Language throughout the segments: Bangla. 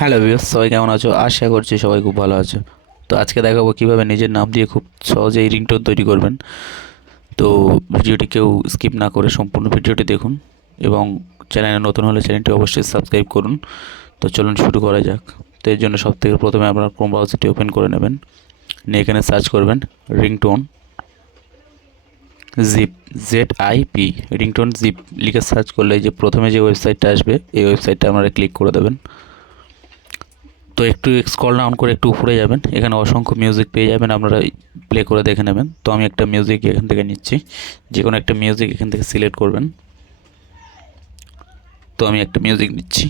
হ্যালো ভিউয়ার্স, সবাই কেমন আছো? আশা করছি সবাই খুব ভালো আছো। তো আজকে দেখাবো কিভাবে নিজের নাম দিয়ে খুব সহজেই রিংটোন তৈরি করবেন। তো ভিডিওটি কেউ স্কিপ না করে সম্পূর্ণ ভিডিওটি দেখুন এবং চ্যানেলে নতুন হলে চ্যানেলটি অবশ্যই সাবস্ক্রাইব করুন। তো চলুন শুরু করা যাক। তো এর জন্য সবথেকে প্রথমে আপনার ক্রোম ব্রাউজারটি ওপেন করে নেবেন, নিয়ে এখানে সার্চ করবেন ringtone zip, ZIP, ringtone zip লিখে সার্চ করলে যে প্রথমে যে ওয়েবসাইটটা আসবে এই ওয়েবসাইটটা আপনারা ক্লিক করে দেবেন। তো একটু স্ক্রল ডাউন করে একটু উপরে যাবেন, এখানে অসংখ্য মিউজিক পেয়ে যাবেন, আপনারা প্লে করে দেখে নেবেন। তো আমি একটা মিউজিক এখান থেকে নিচ্ছি, যে কোনো একটা মিউজিক এখান থেকে সিলেক্ট করবেন। তো আমি একটা মিউজিক নিচ্ছি।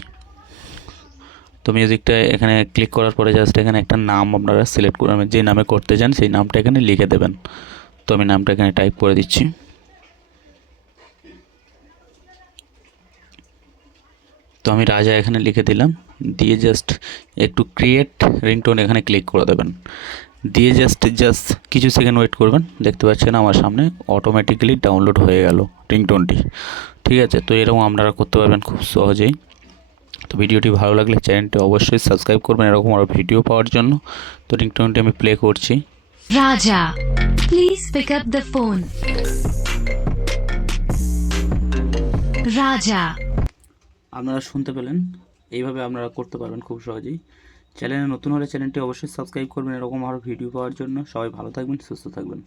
তো মিউজিকটা এখানে ক্লিক করার পরে জাস্ট এখানে একটা নাম আপনারা সিলেক্ট করবেন, যে নামে করতে চান সেই নামটা এখানে লিখে দেবেন। তো আমি নামটা এখানে টাইপ করে দিচ্ছি। তো আমি রাজা এখানে লিখে দিলাম, দিয়ে জাস্ট একটু ক্রিয়েট রিংটোন এখানে ক্লিক করে দেবেন, দিয়ে জাস্ট কিছু সেকেন্ড ওয়েট করবেন। দেখতে পাচ্ছেন আমার সামনে অটোমেটিক্যালি ডাউনলোড হয়ে গেল রিংটোনটি। ঠিক আছে, তো এরকম আপনারা করতে পারবেন খুব সহজেই। তো ভিডিওটি ভালো লাগলে চ্যানেলটি অবশ্যই সাবস্ক্রাইব করবেন এরকম আরও ভিডিও পাওয়ার জন্য। তো রিংটোনটি আমি প্লে করছি। Raja, please pick up the phone. Raja. আপনারা শুনতে পেলেন, এইভাবে আপনারা করতে পারবেন খুব সহজেই। চ্যানেলে নতুন হলে চ্যানেলটি অবশ্যই সাবস্ক্রাইব করবেন এরকম আরও ভিডিও পাওয়ার জন্য। সবাই ভালো থাকবেন, সুস্থ থাকবেন।